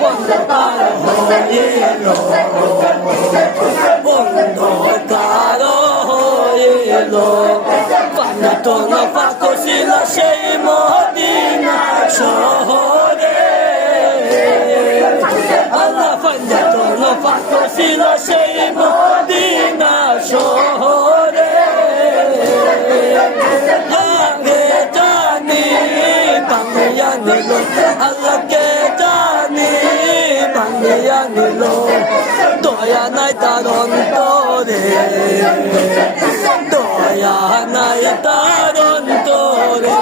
অন্ধকার হইল অন্ধকার হইল পান্ডতন পাকশিল সেই মদিনা শহরে আল্লাহ পান্ডতন পাকশিল সেই মদিনা শহরে আগে জানি বাংলা নিল আল্লাহকে জানি বাংলা নিল দয়া নাই তার অন্তরে দয়া নাই তার অন্তরে